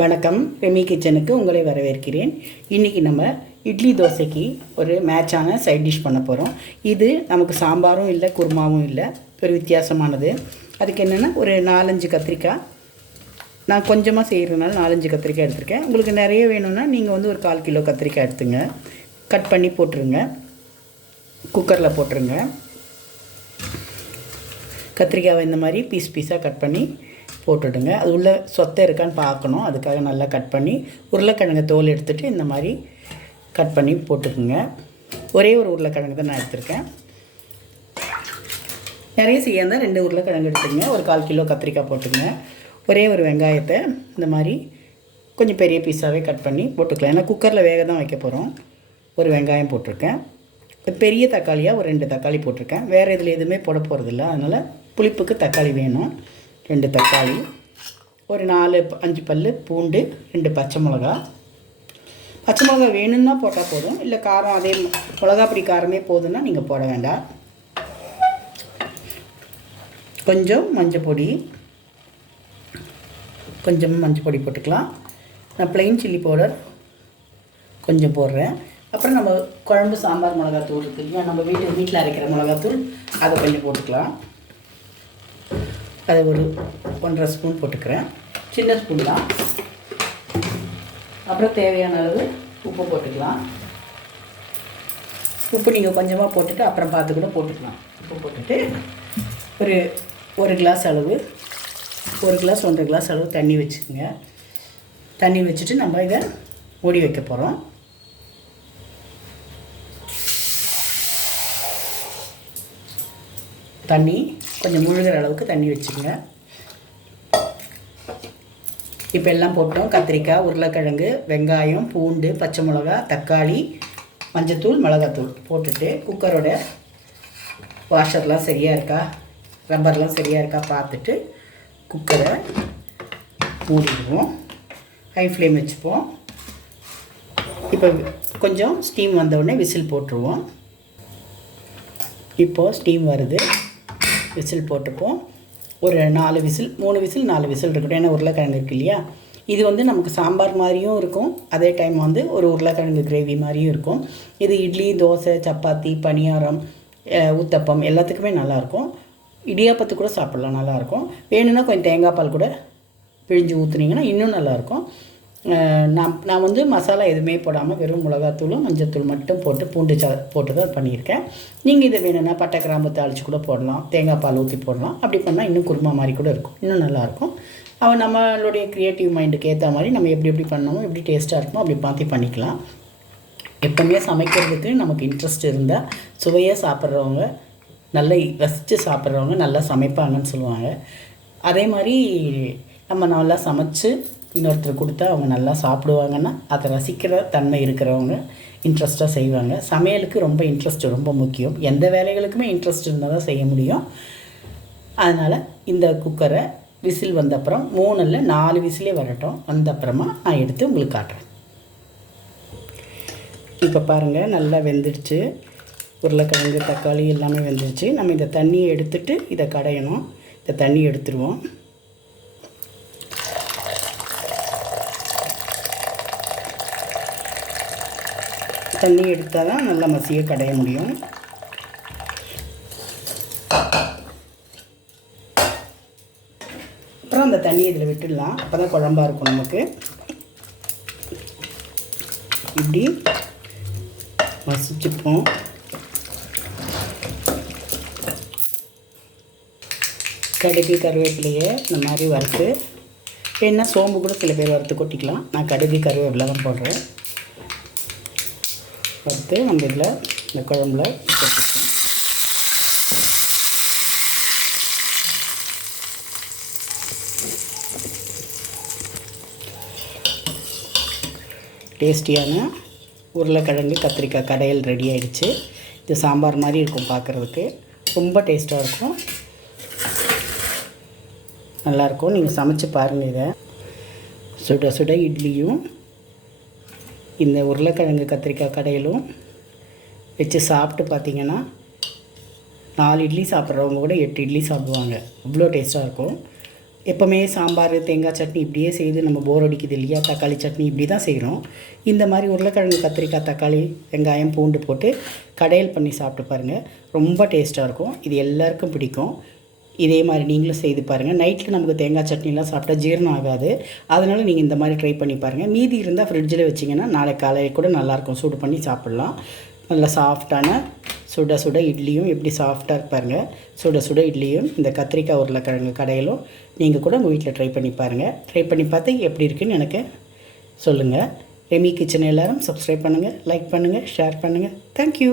வணக்கம், ரெமி கிச்சனுக்கு உங்களை வரவேற்கிறேன். இன்றைக்கி நம்ம இட்லி தோசைக்கு ஒரு மேட்சான சைட் டிஷ் பண்ண போகிறோம். இது நமக்கு சாம்பாரும் இல்லை, குருமாவும் இல்லை, ஒரு வித்தியாசமானது. அதுக்கு என்னென்னா ஒரு 4-5 கத்திரிக்காய், நான் கொஞ்சமாக செய்கிறதுனால 4-5 கத்திரிக்காய் எடுத்துருக்கேன். உங்களுக்கு நிறைய வேணும்னா நீங்கள் ஒரு 1/4 கிலோ கத்திரிக்காய் எடுத்துங்க. கட் பண்ணி போட்டுருங்க, குக்கரில் போட்டுருங்க. கத்திரிக்காவை இந்த மாதிரி பீஸாக கட் பண்ணி போட்டுடுங்க. அது உள்ளே சொத்தை இருக்கான்னு பார்க்கணும், அதுக்காக நல்லா கட் பண்ணி உருளைக்கிழங்கு தோல் எடுத்துகிட்டு இந்த மாதிரி கட் பண்ணி போட்டுக்குங்க. ஒரே ஒரு உருளைக்கிழங்கு தான் நான் எடுத்திருக்கேன். நிறைய செய்யாந்தால் 2 உருளைக்கிழங்கு எடுத்துங்க. ஒரு 1/4 கிலோ கத்திரிக்காய் போட்டுங்க. ஒரே ஒரு வெங்காயத்தை இந்த மாதிரி கொஞ்சம் பெரிய பீஸாகவே கட் பண்ணி போட்டுக்கலாம். ஏன்னா குக்கரில் வேக தான் வைக்க போகிறோம். ஒரு வெங்காயம் போட்டிருக்கேன். பெரிய தக்காளியாக ஒரு 2 தக்காளி போட்டிருக்கேன். வேறு இதில் எதுவுமே போட போகிறதில்ல, அதனால் புளிப்புக்கு தக்காளி வேணும். 2 தக்காளி, ஒரு 4-5 பல் பூண்டு, 2 பச்சை மிளகா. பச்சை மிளகா வேணும்னா போட்டால் போதும், இல்லை காரம் அதே மிளகாப்பொடி காரமே போதுன்னா நீங்கள் போட வேண்டாம். கொஞ்சம் மஞ்சள் பொடி, கொஞ்சமாக மஞ்சள் பொடி போட்டுக்கலாம். நான் ப்ளைன் சில்லி பவுடர் கொஞ்சம் போடுறேன். அப்புறம் நம்ம குழம்பு சாம்பார் மிளகாத்தூள் இருக்குது இல்லையா, நம்ம வீட்டில் அரைக்கிற மிளகாத்தூள், அதை கொஞ்சம் போட்டுக்கலாம். அதை ஒரு 1.5 ஸ்பூன் போட்டுக்கிறேன், சின்ன ஸ்பூன் தான். அப்புறம் தேவையான அளவு உப்பு போட்டுக்கலாம். உப்பு நீங்கள் கொஞ்சமாக போட்டுட்டு அப்புறம் பார்த்து கூட போட்டுக்கலாம். உப்பு போட்டுட்டு ஒரு கிளாஸ் அளவு, 1 கிளாஸ் 1.5 கிளாஸ் அளவு தண்ணி வச்சுக்கோங்க. தண்ணி வச்சுட்டு நம்ம இதை மூடி வைக்க போகிறோம். தண்ணி கொஞ்சம் முழுகிற அளவுக்கு தண்ணி வச்சுக்கோங்க. இப்போ எல்லாம் போட்டோம். கத்திரிக்காய், உருளைக்கிழங்கு, வெங்காயம், பூண்டு, பச்சை மிளகா, தக்காளி, மஞ்சத்தூள், மிளகாத்தூள் போட்டுட்டு குக்கரோட வாஷர்லாம் சரியாக இருக்கா, ரப்பர்லாம் சரியாக இருக்கா பார்த்துட்டு குக்கரை மூடிடுவோம். ஹை ஃப்ளேம் வச்சுப்போம். இப்போ கொஞ்சம் ஸ்டீம் வந்தவுடனே விசில் போட்டுருவோம். இப்போது ஸ்டீம் வருது, விசில் போட்டுப்போம். ஒரு 4 விசில், 3 விசில் 4 விசில் இருக்கட்டும். ஏன்னா உருளைக்கிழங்கு இருக்கு இல்லையா, இது நமக்கு சாம்பார் மாதிரியும் இருக்கும், அதே டைம் ஒரு உருளைக்கிழங்கு கிரேவி மாதிரியும் இருக்கும். இது இட்லி, தோசை, சப்பாத்தி, பணியாரம், ஊத்தப்பம் எல்லாத்துக்குமே நல்லாயிருக்கும். இடியாப்பத்து கூட சாப்பிட்லாம், நல்லாயிருக்கும். வேணும்னா கொஞ்சம் தேங்காய் பால் கூட பிழிஞ்சு ஊற்றுனீங்கன்னா இன்னும் நல்லாயிருக்கும். நான் மசாலா எதுவுமே போடாமல் வெறும் மிளகாத்தூளும் மஞ்சத்தூள் மட்டும் போட்டு பூண்டு போட்டு தான் பண்ணியிருக்கேன். நீங்கள் இதை வேணும்னா பட்டை கிராம்பு தாளித்து கூட போடலாம், தேங்காய் பால் ஊற்றி போடலாம். அப்படி பண்ணால் இன்னும் குருமா மாதிரி கூட இருக்கும், இன்னும் நல்லாயிருக்கும். நம்மளுடைய க்ரியேட்டிவ் மைண்டுக்கு ஏற்ற மாதிரி நம்ம எப்படி பண்ணணுமோ, எப்படி டேஸ்ட்டாக இருக்குமோ அப்படி மாற்றி பண்ணிக்கலாம். எப்போவுமே சமைக்கிறதுக்கு நமக்கு இன்ட்ரெஸ்ட் இருந்தால் சுவையாக சாப்பிட்றவங்க, நல்லா ரசித்து சாப்பிட்றவங்க நல்லா சமைப்பாங்கன்னு சொல்லுவாங்க. அதே மாதிரி நம்ம நல்லா சமைச்சு இன்னொருத்தர் கொடுத்தா அவங்க நல்லா சாப்பிடுவாங்கன்னா அதை ரசிக்கிற தன்மை இருக்கிறவங்க இன்ட்ரெஸ்ட்டாக செய்வாங்க. சமையலுக்கு ரொம்ப இன்ட்ரெஸ்ட் ரொம்ப முக்கியம். எந்த வேலைகளுக்குமே இன்ட்ரெஸ்ட் இருந்தால் தான் செய்ய முடியும். அதனால் இந்த குக்கரை விசில் வந்தப்புறம் 3 இல்லை 4 விசிலே வரட்டும், வந்தப்புறமா நான் எடுத்து உங்களுக்கு காட்டுறேன். இப்போ பாருங்கள், நல்லா வெந்துடுச்சு. உருளைக்கிழங்கு, தக்காளி எல்லாமே வெந்துடுச்சு. நம்ம இந்த தண்ணியை எடுத்துட்டு இதை கடையணும். இந்த தண்ணி எடுத்துருவோம். தண்ணி எடுத்தால் தான் நல்லா மசிய கடைய முடியும். அப்புறம் அந்த தண்ணியை இதில் விட்டுடலாம், அப்போ தான் குழம்பாக இருக்கும் நமக்கு. இப்படி மசிச்சுப்போம். கடுகு, கருவேப்பிலையை இந்த மாதிரி வறுத்து, வேணா சோம்பு கூட சில பேர் வறுத்து கொட்டிக்கலாம். நான் கடுகு, கருவேப்பிலை தான் போடுறேன். வறுத்து நம்ம இதில் இந்த குழம்புல கொட்டிக்கலாம். டேஸ்டியான உருளைக்கிழங்கு கத்திரிக்காய் கடையில் ரெடி ஆகிடுச்சு. இது சாம்பார் மாதிரி இருக்கும் பார்க்குறதுக்கு, ரொம்ப டேஸ்ட்டாக இருக்கும், நல்லாயிருக்கும். நீங்கள் சமைச்சு பாருங்கள். இதை சுட சுட இட்லியும் இந்த உருளைக்கிழங்கு கத்திரிக்காய் கடையிலும் வச்சு சாப்பிட்டு பார்த்தீங்கன்னா 4 இட்லி சாப்பிட்றவங்க கூட 8 இட்லி சாப்பிடுவாங்க. அவ்வளோ டேஸ்ட்டாக இருக்கும். எப்போவுமே சாம்பார் தேங்காய் சட்னி இப்படியே செய்து நம்ம போர் அடிக்குது இல்லையா, தக்காளி சட்னி இப்படி தான் செய்கிறோம். இந்த மாதிரி உருளைக்கிழங்கு கத்திரிக்காய் தக்காளி வெங்காயம் பூண்டு போட்டு கடையல் பண்ணி சாப்பிட்டு பாருங்கள், ரொம்ப டேஸ்ட்டாக இருக்கும். இது எல்லாருக்கும் பிடிக்கும். இதே மாதிரி நீங்களும் செய்து பாருங்கள். நைட்டில் நமக்கு தேங்காய் சட்னிலாம் சாப்பிட்டா ஜீரணம் ஆகாது, அதனால் நீங்கள் இந்த மாதிரி ட்ரை பண்ணி பாருங்கள். மீதி இருந்தால் ஃப்ரிட்ஜில் வச்சிங்கன்னா நாளைக்கு காலையில் கூட நல்லாயிருக்கும், சூடு பண்ணி சாப்பிட்லாம். நல்லா சாஃப்டான சுட சுட இட்லியும் எப்படி சாஃப்டாக இருப்பாருங்க. சுட சுட இட்லியும் இந்த கத்திரிக்காய் உருளைக்கிழங்கு கடையிலும் நீங்கள் கூட உங்கள் வீட்டில் ட்ரை பண்ணி பாருங்கள். ட்ரை பண்ணி பார்த்து எப்படி இருக்குன்னு எனக்கு சொல்லுங்கள். ரெமி கிச்சன் எல்லோரும் சப்ஸ்கிரைப் பண்ணுங்கள், லைக் பண்ணுங்கள், ஷேர் பண்ணுங்கள். தேங்க்யூ.